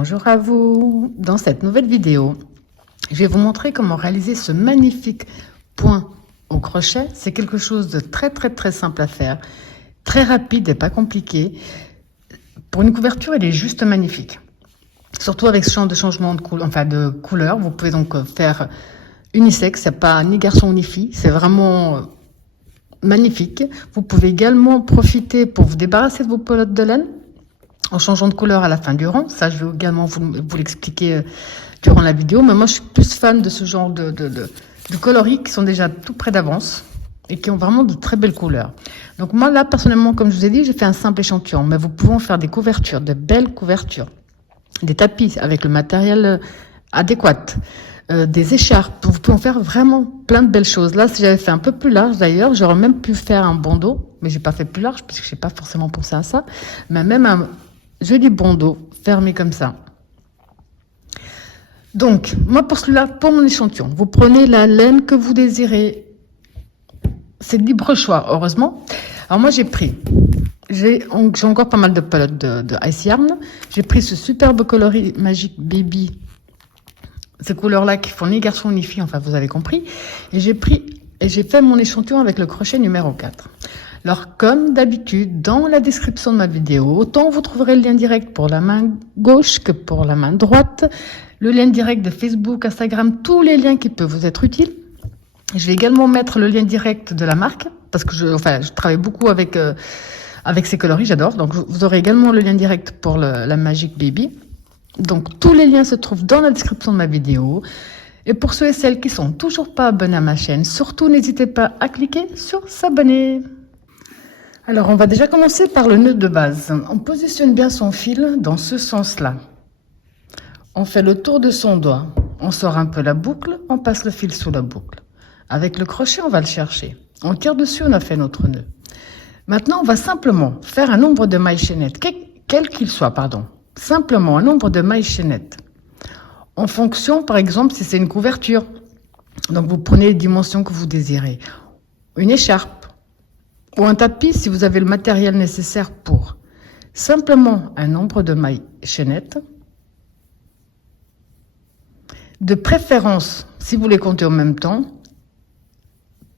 Bonjour à vous. Dans cette nouvelle vidéo, je vais vous montrer comment réaliser ce magnifique point au crochet. C'est quelque chose de très simple à faire, très rapide et pas compliqué. Pour une couverture, il est juste magnifique. Surtout avec ce genre de changement de couleur. Vous pouvez donc faire unisexe, c'est pas ni garçon ni fille, c'est vraiment magnifique. Vous pouvez également profiter pour vous débarrasser de vos pelotes de laine en changeant de couleur à la fin du rang. Ça, je vais également vous l'expliquer durant la vidéo. Mais moi, je suis plus fan de ce genre de coloris qui sont déjà tout près d'avance et qui ont vraiment de très belles couleurs. Donc moi, là, personnellement, comme je vous ai dit, j'ai fait un simple échantillon. Mais vous pouvez en faire des couvertures, de belles couvertures. Des tapis avec le matériel adéquat. Des écharpes. Vous pouvez en faire vraiment plein de belles choses. Là, si j'avais fait un peu plus large, d'ailleurs, j'aurais même pu faire un bandeau. Mais j'ai pas fait plus large puisque j'ai pas forcément pensé à ça. Mais même un joli bandeau fermé comme ça. Donc, moi pour celui-là, pour mon échantillon, vous prenez la laine que vous désirez. C'est libre choix, heureusement. Alors moi, j'ai encore pas mal de pelotes de Ice Yarn. J'ai pris ce superbe coloris Magic Baby. Ces couleurs-là qui font ni garçon ni fille, enfin vous avez compris. Et j'ai fait mon échantillon avec le crochet numéro 4. Alors, comme d'habitude, dans la description de ma vidéo, autant vous trouverez le lien direct pour la main gauche que pour la main droite, le lien direct de Facebook, Instagram, tous les liens qui peuvent vous être utiles. Je vais également mettre le lien direct de la marque, parce que je travaille beaucoup avec ces coloris, j'adore. Donc, vous aurez également le lien direct pour la Magic Baby. Donc, tous les liens se trouvent dans la description de ma vidéo. Et pour ceux et celles qui sont toujours pas abonnés à ma chaîne, surtout n'hésitez pas à cliquer sur s'abonner. Alors, on va déjà commencer par le nœud de base. On positionne bien son fil dans ce sens-là. On fait le tour de son doigt. On sort un peu la boucle, on passe le fil sous la boucle. Avec le crochet, on va le chercher. On tire dessus, on a fait notre nœud. Maintenant, on va simplement faire un nombre de mailles chaînettes, quel qu'il soit, pardon. Simplement un nombre de mailles chaînettes. En fonction, par exemple, si c'est une couverture. Donc, vous prenez les dimensions que vous désirez. Une écharpe. Ou un tapis si vous avez le matériel nécessaire pour. Simplement un nombre de mailles chaînettes. De préférence, si vous les comptez en même temps,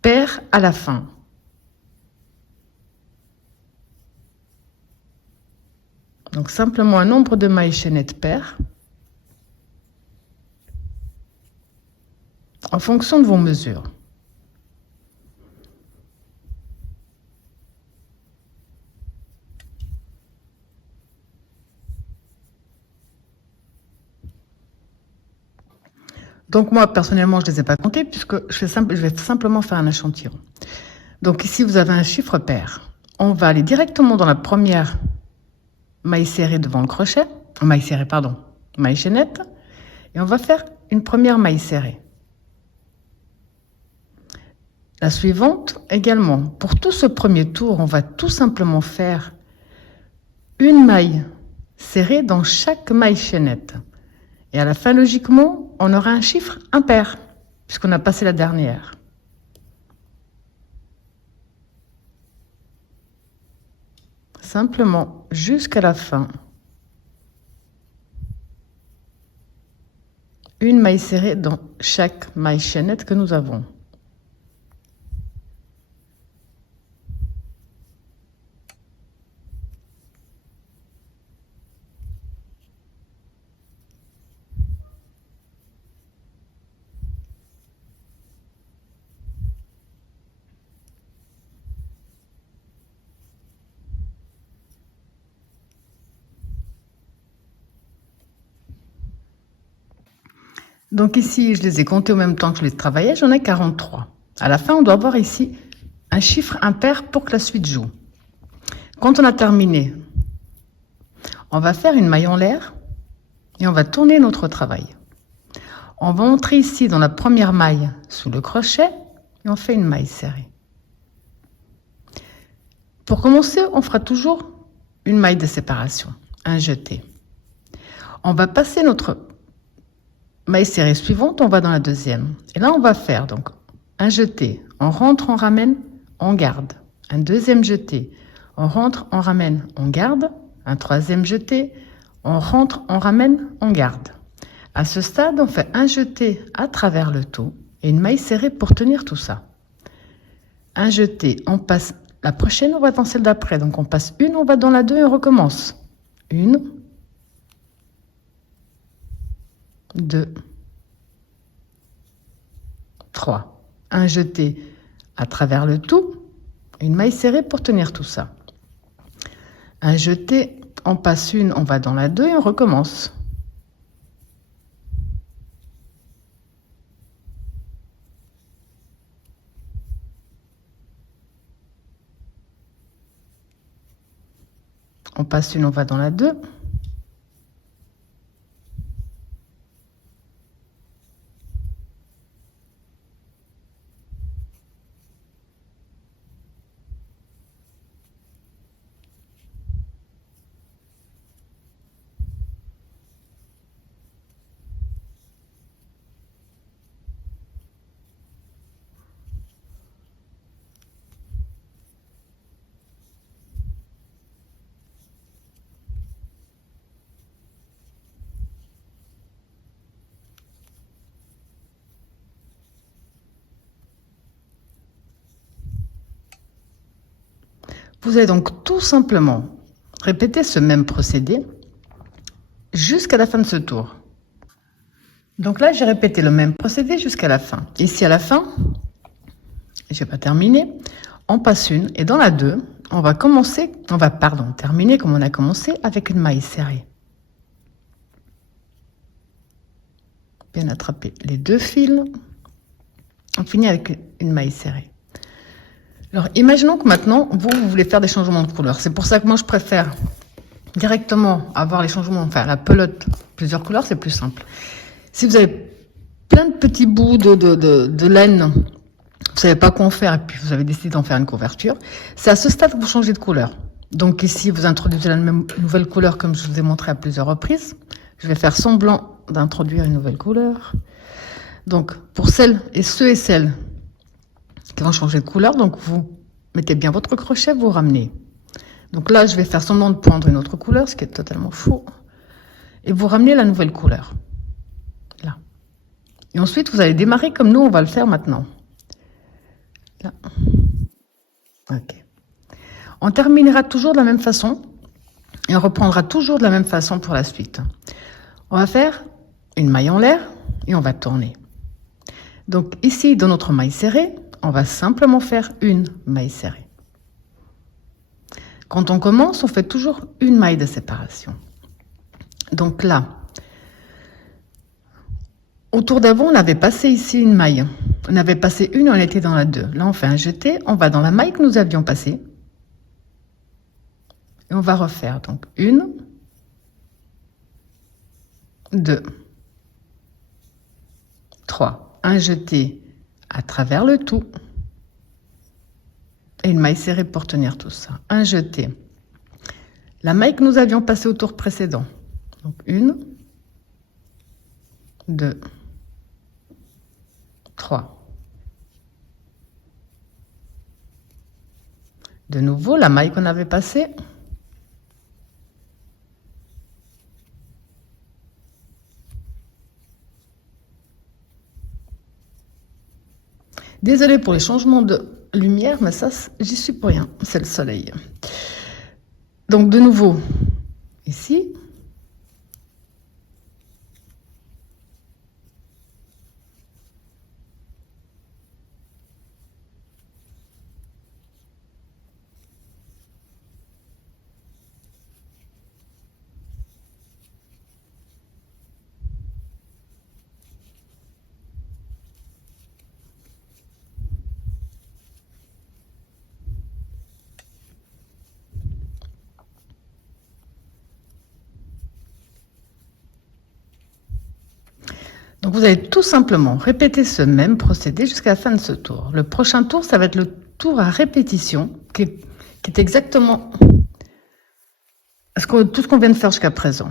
pair à la fin. Donc simplement un nombre de mailles chaînettes paires. En fonction de vos mesures. Donc moi, personnellement, je ne les ai pas comptés puisque je vais simplement faire un échantillon. Donc ici, vous avez un chiffre pair. On va aller directement dans la première maille serrée devant le crochet. Maille chaînette. Et on va faire une première maille serrée. La suivante également. Pour tout ce premier tour, on va tout simplement faire une maille serrée dans chaque maille chaînette. Et à la fin, logiquement, on aura un chiffre impair, puisqu'on a passé la dernière. Simplement, jusqu'à la fin, une maille serrée dans chaque maille chaînette que nous avons. Donc ici, je les ai comptés au même temps que je les travaillais, j'en ai 43. À la fin, on doit avoir ici un chiffre impair pour que la suite joue. Quand on a terminé, on va faire une maille en l'air et on va tourner notre travail. On va entrer ici dans la première maille sous le crochet et on fait une maille serrée. Pour commencer, on fera toujours une maille de séparation, un jeté. On va passer notre maille serrée suivante, on va dans la deuxième. Et là, on va faire donc un jeté, on rentre, on ramène, on garde. Un deuxième jeté, on rentre, on ramène, on garde. Un troisième jeté, On rentre, on ramène, on garde. À ce stade, on fait un jeté à travers le tout et une maille serrée pour tenir tout ça. Un jeté, on passe la prochaine, on va dans celle d'après. Donc on passe une, on va dans la 2 et on recommence. 1, 2, 3. Un jeté à travers le tout, une maille serrée pour tenir tout ça. Un jeté, on passe une, on va dans la 2 et on recommence. On passe une, on va dans la 2. Vous allez donc tout simplement répéter ce même procédé jusqu'à la fin de ce tour. Donc là, j'ai répété le même procédé jusqu'à la fin. Ici, à la fin, je n'ai pas terminé, on passe une et dans la 2, on va terminer comme on a commencé avec une maille serrée. Bien attraper les 2 fils. On finit avec une maille serrée. Alors, imaginons que maintenant, vous voulez faire des changements de couleur. C'est pour ça que moi, je préfère directement avoir les changements, enfin la pelote, plusieurs couleurs, c'est plus simple. Si vous avez plein de petits bouts de laine, vous savez pas quoi en faire, et puis vous avez décidé d'en faire une couverture, c'est à ce stade que vous changez de couleur. Donc ici, vous introduisez la même nouvelle couleur comme je vous ai montré à plusieurs reprises. Je vais faire semblant d'introduire une nouvelle couleur. Donc, pour celles et celles qui vont changer de couleur, donc vous mettez bien votre crochet, vous ramenez. Donc là, je vais faire semblant de prendre une autre couleur, ce qui est totalement faux. Et vous ramenez la nouvelle couleur. Là. Et ensuite, vous allez démarrer comme nous, on va le faire maintenant. Là. Ok. On terminera toujours de la même façon. Et on reprendra toujours de la même façon pour la suite. On va faire une maille en l'air et on va tourner. Donc ici, dans notre maille serrée, on va simplement faire une maille serrée. Quand on commence, on fait toujours une maille de séparation. Donc là, au tour d'avant, on avait passé ici une maille. On avait passé une, on était dans la 2. Là, on fait un jeté, on va dans la maille que nous avions passée. Et on va refaire donc 1, 2, 3. Un jeté à travers le tout. Et une maille serrée pour tenir tout ça. Un jeté. La maille que nous avions passée au tour précédent. Donc 1, 2, 3. De nouveau, la maille qu'on avait passée. Désolée pour les changements de lumière, mais ça, j'y suis pour rien. C'est le soleil. Donc, de nouveau, ici. Donc vous allez tout simplement répéter ce même procédé jusqu'à la fin de ce tour. Le prochain tour, ça va être le tour à répétition, qui est exactement tout ce qu'on vient de faire jusqu'à présent.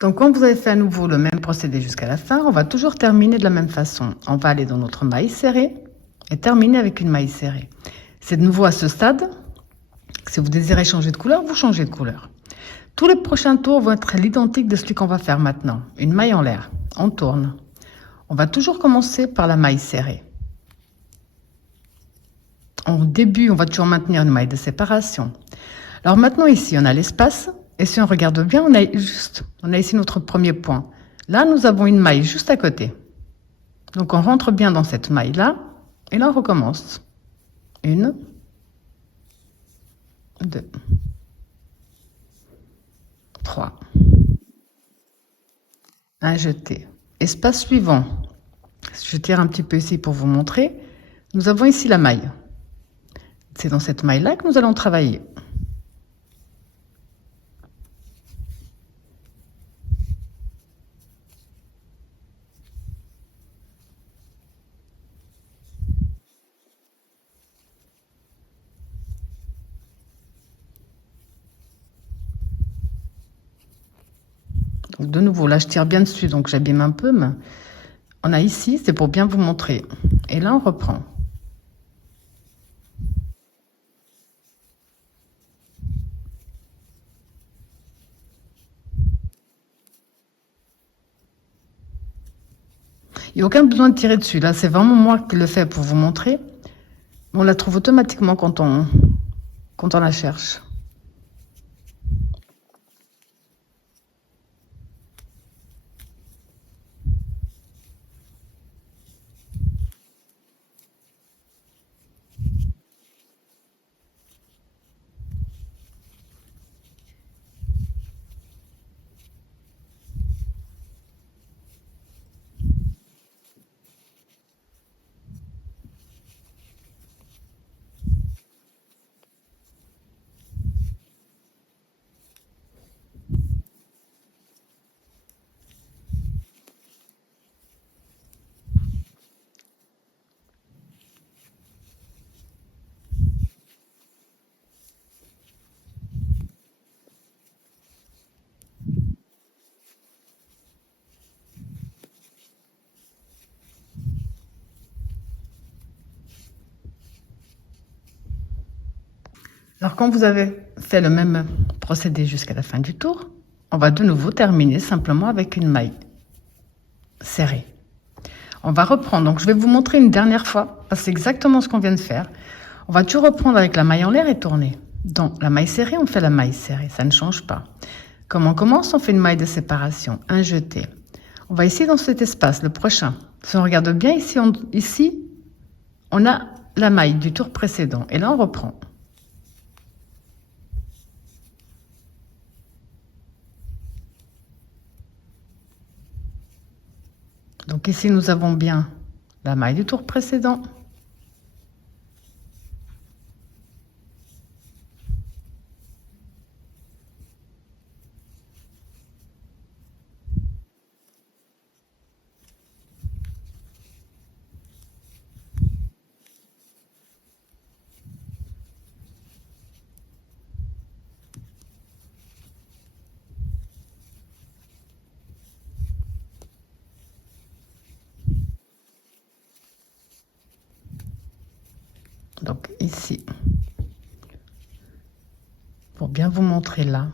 Donc, quand vous avez fait à nouveau le même procédé jusqu'à la fin, on va toujours terminer de la même façon. On va aller dans notre maille serrée et terminer avec une maille serrée. C'est de nouveau à ce stade. Si vous désirez changer de couleur, vous changez de couleur. Tous les prochains tours vont être l'identique de celui qu'on va faire maintenant. Une maille en l'air. On tourne. On va toujours commencer par la maille serrée. Au début, on va toujours maintenir une maille de séparation. Alors maintenant ici, on a l'espace. Et si on regarde bien, on a ici notre premier point. Là, nous avons une maille juste à côté. Donc on rentre bien dans cette maille-là. Et là, on recommence. 1, 2, 3. Un jeté. Espace suivant. Je tire un petit peu ici pour vous montrer. Nous avons ici la maille. C'est dans cette maille-là que nous allons travailler. Donc de nouveau, là je tire bien dessus, donc j'abîme un peu, mais on a ici, c'est pour bien vous montrer. Et là on reprend. Il n'y a aucun besoin de tirer dessus, là c'est vraiment moi qui le fais pour vous montrer. On la trouve automatiquement quand on la cherche. Alors quand vous avez fait le même procédé jusqu'à la fin du tour, on va de nouveau terminer simplement avec une maille serrée. On va reprendre, donc je vais vous montrer une dernière fois, parce que c'est exactement ce qu'on vient de faire. On va toujours reprendre avec la maille en l'air et tourner. Dans la maille serrée, on fait la maille serrée, ça ne change pas. Comme on commence, on fait une maille de séparation, un jeté. On va ici dans cet espace, le prochain. Si on regarde bien, ici, on a la maille du tour précédent. Et là, on reprend. Donc ici, nous avons bien la maille du tour précédent. Donc ici, pour bien vous montrer là.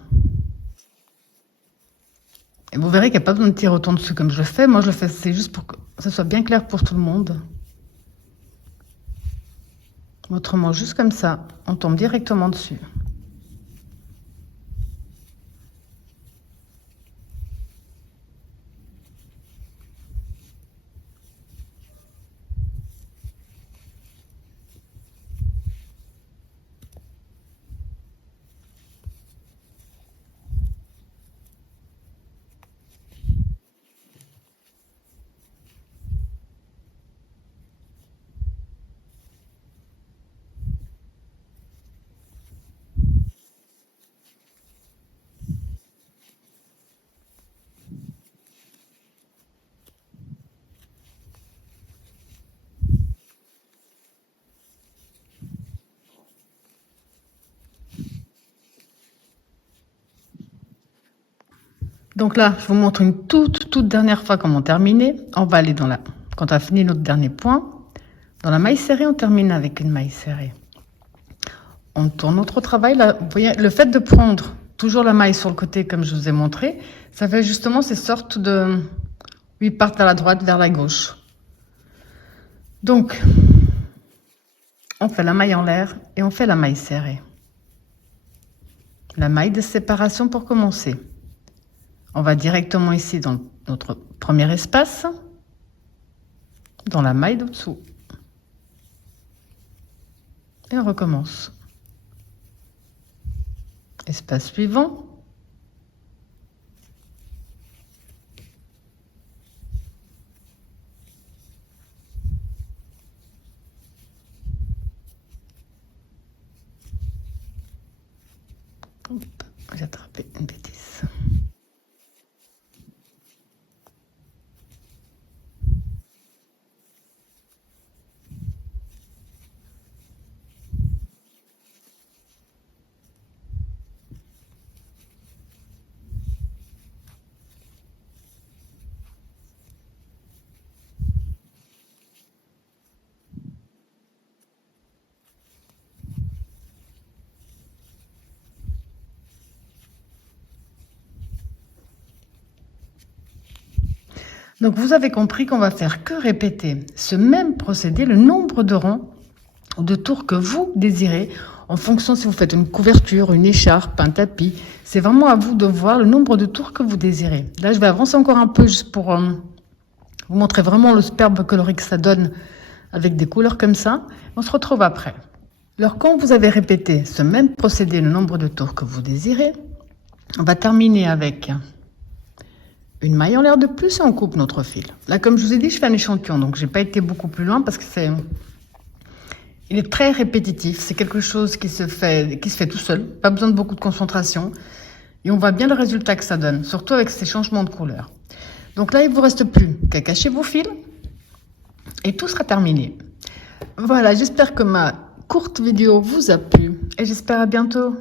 Et vous verrez qu'il n'y a pas besoin de tirer autant dessus comme je le fais. Moi, je le fais, c'est juste pour que ça soit bien clair pour tout le monde. Autrement, juste comme ça, on tombe directement dessus. Donc là, je vous montre une toute dernière fois comment terminer. On va aller quand on a fini notre dernier point, dans la maille serrée, on termine avec une maille serrée. On tourne notre travail. Là, vous voyez, le fait de prendre toujours la maille sur le côté, comme je vous ai montré, ça fait justement ces sortes de... Oui, partent vers la droite, vers la gauche. Donc, on fait la maille en l'air et on fait la maille serrée. La maille de séparation pour commencer. On va directement ici dans notre premier espace, dans la maille d'au-dessous. Et on recommence. Espace suivant. J'ai attrapé une bêtise. Donc vous avez compris qu'on va faire que répéter ce même procédé, le nombre de ronds ou de tours que vous désirez, en fonction si vous faites une couverture, une écharpe, un tapis. C'est vraiment à vous de voir le nombre de tours que vous désirez. Là, je vais avancer encore un peu juste pour vous montrer vraiment le superbe coloris que ça donne avec des couleurs comme ça. On se retrouve après. Alors quand vous avez répété ce même procédé, le nombre de tours que vous désirez, on va terminer avec une maille en l'air de plus et on coupe notre fil. Là, comme je vous ai dit, je fais un échantillon, donc j'ai pas été beaucoup plus loin parce que il est très répétitif. C'est quelque chose qui se fait tout seul. Pas besoin de beaucoup de concentration. Et on voit bien le résultat que ça donne, surtout avec ces changements de couleur. Donc là, il vous reste plus qu'à cacher vos fils et tout sera terminé. Voilà, j'espère que ma courte vidéo vous a plu et j'espère à bientôt.